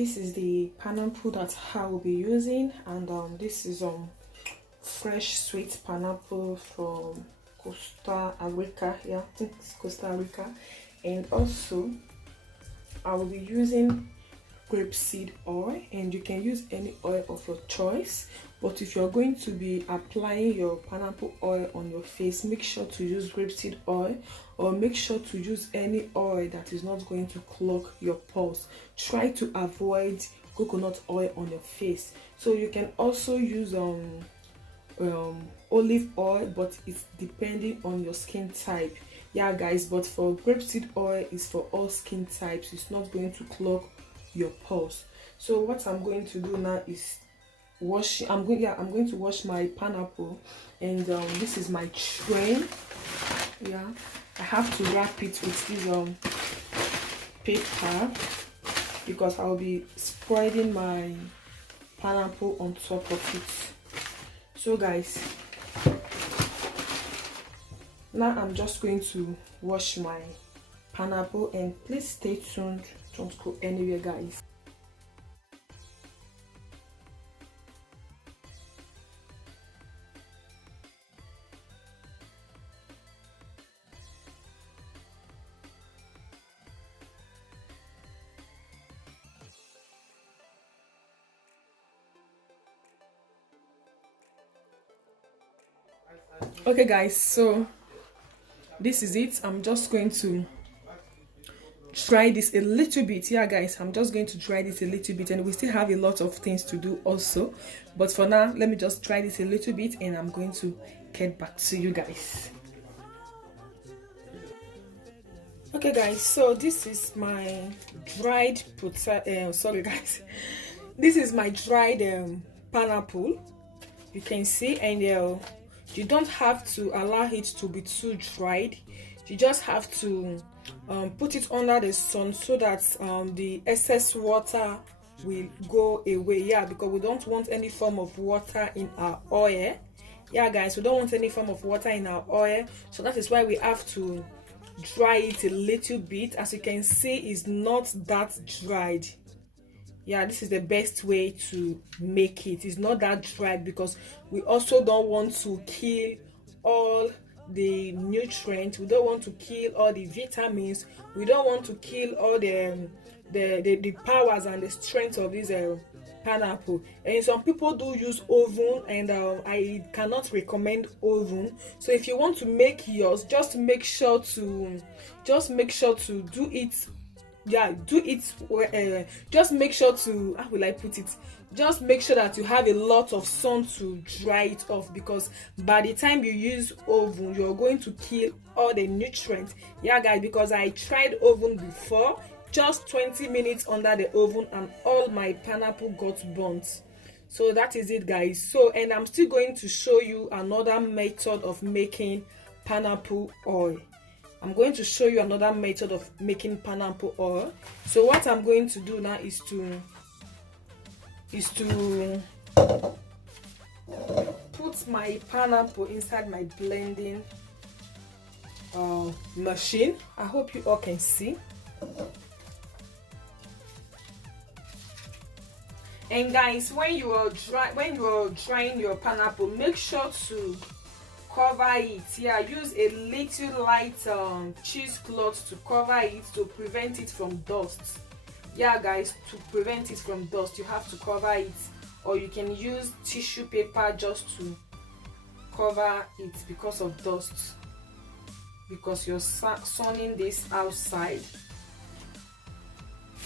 this is the pineapple that I will be using, and this is fresh sweet pineapple from Costa Rica. Yeah, I think it's Costa Rica. And also I will be using grapeseed oil, and you can use any oil of your choice, but if you're going to be applying your pineapple oil on your face, make sure to use grapeseed oil, or make sure to use any oil that is not going to clog your pores. Try to avoid coconut oil on your face. So you can also use olive oil, but it's depending on your skin type. Yeah guys, but for grapeseed oil is for all skin types. It's not going to clog your pores. So what I'm going to do now is I'm going to wash my pineapple, and this is my tray. Yeah, I have to wrap it with this paper because I'll be spreading my pineapple on top of it. So guys, now I'm just going to wash my pineapple, and please stay tuned, don't go anywhere guys. Okay guys, so this is it. I'm just going to dry this a little bit. Yeah guys, I'm just going to dry this a little bit, and we still have a lot of things to do also, but for now let me just dry this a little bit, and I'm going to get back to you guys. Okay guys, so this is my dried sorry guys, this is my dried pineapple. You can see, and you don't have to allow it to be too dried. You just have to put it under the sun so that the excess water will go away. Yeah, because we don't want any form of water in our oil. Yeah guys, we don't want any form of water in our oil, so that is why we have to dry it a little bit. As you can see, it's not that dried. Yeah, this is the best way to make it. It's not that dried because we also don't want to kill all the nutrients. We don't want to kill all the vitamins. We don't want to kill all the powers and the strength of this pineapple. And some people do use oven, and I cannot recommend oven. So if you want to make yours, just make sure to do it. Yeah, do it just make sure to, how will I put it, just make sure that you have a lot of sun to dry it off, because by the time you use oven, you're going to kill all the nutrients. Yeah guys, because I tried oven before, just 20 minutes under the oven, and all my pineapple got burnt. So that is it guys. So, and I'm still going to show you another method of making pineapple oil. I'm going to show you another method of making pineapple oil. So what I'm going to do now is to put my pineapple inside my blending machine. I hope you all can see. And guys, when you are drying your pineapple, make sure to cover it. Yeah, use a little light cheesecloth to cover it to prevent it from dust. Yeah guys, to prevent it from dust, you have to cover it, or you can use tissue paper just to cover it because of dust, because you're sunning this outside.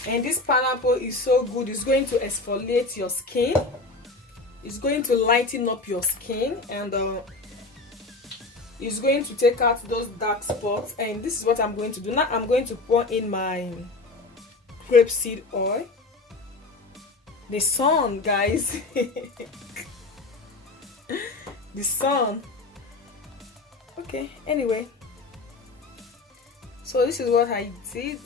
And this pineapple is so good. It's going to exfoliate your skin, it's going to lighten up your skin, and it's going to take out those dark spots. And this is what I'm going to do now. I'm going to pour in my grapeseed oil. The sun guys, the sun. Okay, anyway, so this is what I did.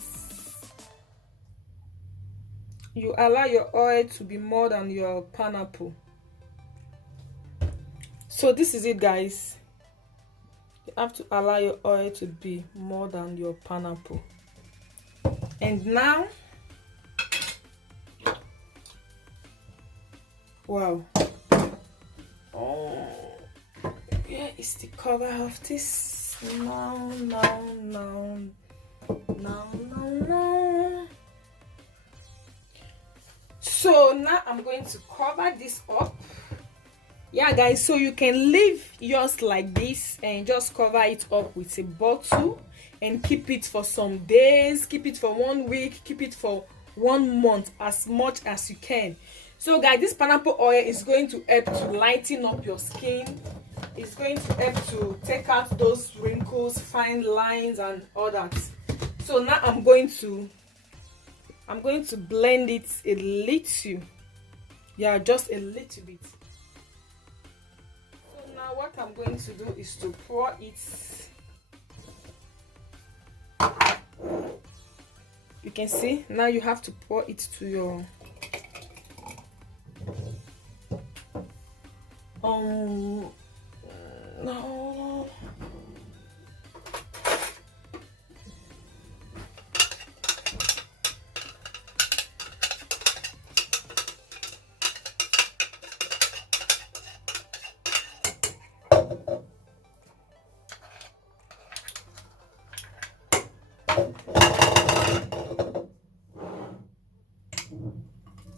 You allow your oil to be more than your pineapple. So this is it guys, you have to allow your oil to be more than your pineapple. And now Wow. Oh, where is the cover of this? No, no, no, no, no, no. So now I'm going to cover this up. Yeah guys, so you can leave yours like this and just cover it up with a bottle and keep it for some days, keep it for 1 week, keep it for 1 month, as much as you can. So guys, this pineapple oil is going to help to lighten up your skin. It's going to help to take out those wrinkles, fine lines and all that. So now I'm going to blend it a little. Yeah, just a little bit. So now what I'm going to do is to pour it. You can see now you have to pour it to your no.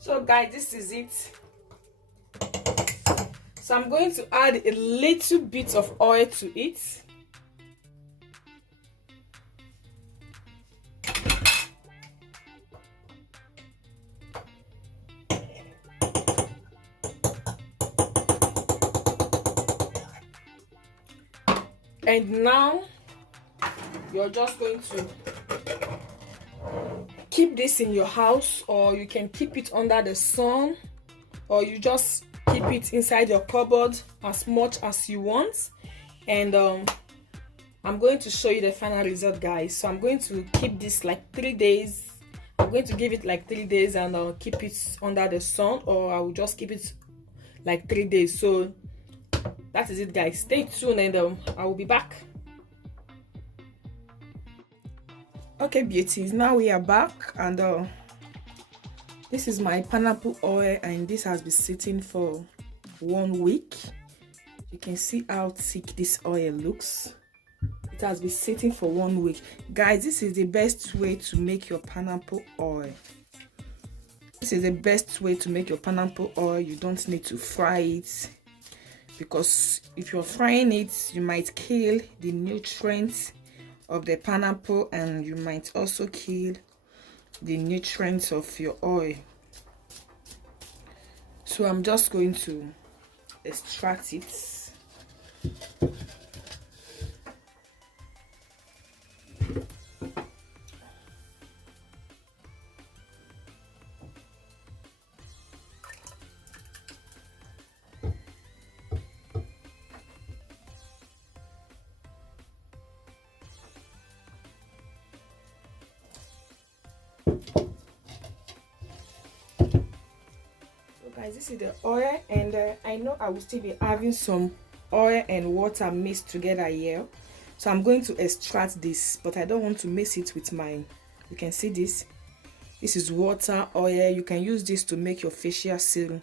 So guys, this is it. So I'm going to add a little bit of oil to it. And now you're just going to keep this in your house, or you can keep it under the sun, or you just keep it inside your cupboard as much as you want. And I'm going to show you the final result, guys. So I'm going to keep this like 3 days. I'm going to give it like 3 days and I'll keep it under the sun, or I will just keep it like 3 days. So that is it, guys. Stay tuned and I will be back. Okay beauties, now we are back, and this is my pineapple oil, and this has been sitting for 1 week. You can see how thick this oil looks. It has been sitting for 1 week. Guys, this is the best way to make your pineapple oil. This is the best way to make your pineapple oil. You don't need to fry it, because if you're frying it, you might kill the nutrients of the pineapple, and you might also kill the nutrients of your oil. So I'm just going to extract it. Guys, this is the oil, and I know I will still be having some oil and water mixed together here. So I'm going to extract this, but I don't want to mix it with mine. You can see this is water, oil. You can use this to make your facial serum.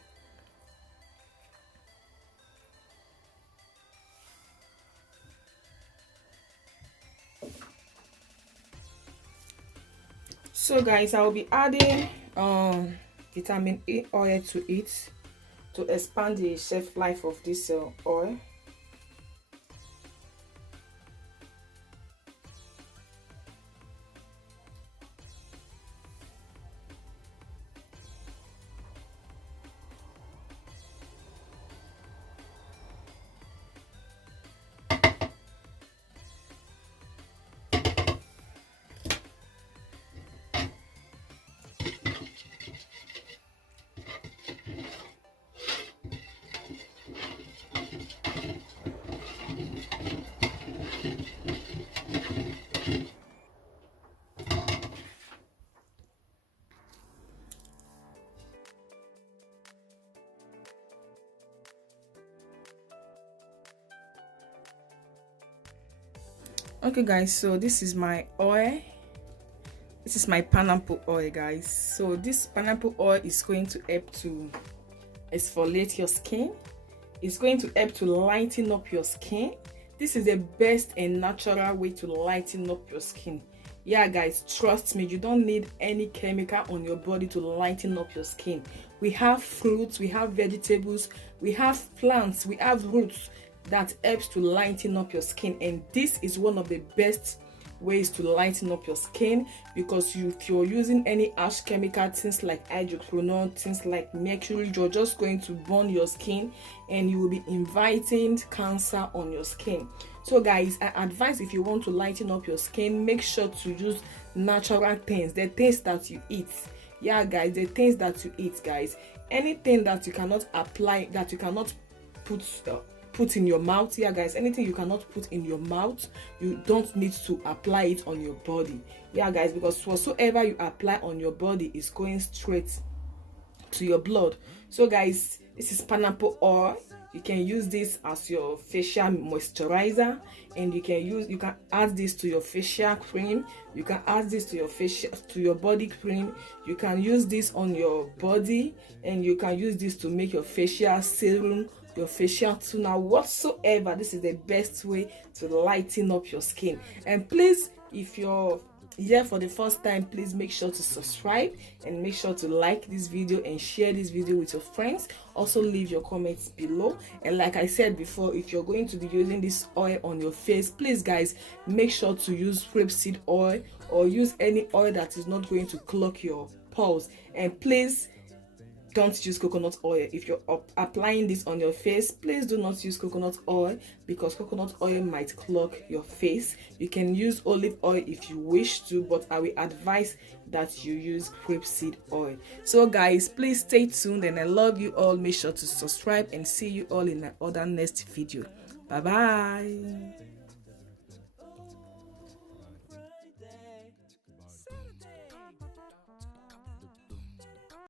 So guys, I will be adding vitamin A oil to it to expand the shelf life of this oil. Okay guys, so this is my oil. This is my pineapple oil, guys. So this pineapple oil is going to help to exfoliate your skin. It's going to help to lighten up your skin. This is the best and natural way to lighten up your skin. Yeah guys, trust me, you don't need any chemical on your body to lighten up your skin. We have fruits, we have vegetables, we have plants, we have roots that helps to lighten up your skin, and this is one of the best ways to lighten up your skin, because if you're using any harsh chemical, things like hydroquinone, things like mercury, you're just going to burn your skin and you will be inviting cancer on your skin. So guys, I advise, if you want to lighten up your skin, make sure to use natural things, the things that you eat. Yeah guys, the things that you eat, guys. Anything that you cannot apply, that you cannot put in your mouth, yeah guys, anything you cannot put in your mouth, you don't need to apply it on your body. Yeah guys, because whatsoever you apply on your body is going straight to your blood. So guys, this is pineapple oil. You can use this as your facial moisturizer, and you can add this to your facial cream. You can add this to your body cream. You can use this on your body, and you can use this to make your facial serum, your facial toner, whatsoever. This is the best way to lighten up your skin. And please, if you're here for the first time, please make sure to subscribe and make sure to like this video and share this video with your friends. Also leave your comments below. And like I said before, if you're going to be using this oil on your face, please guys, make sure to use grapeseed oil, or use any oil that is not going to clog your pores. And please don't use coconut oil. If you're applying this on your face, please do not use coconut oil, because coconut oil might clog your face. You can use olive oil if you wish to, but I will advise that you use grapeseed oil. So guys, please stay tuned, and I love you all. Make sure to subscribe, and see you all in my other next video. Bye bye.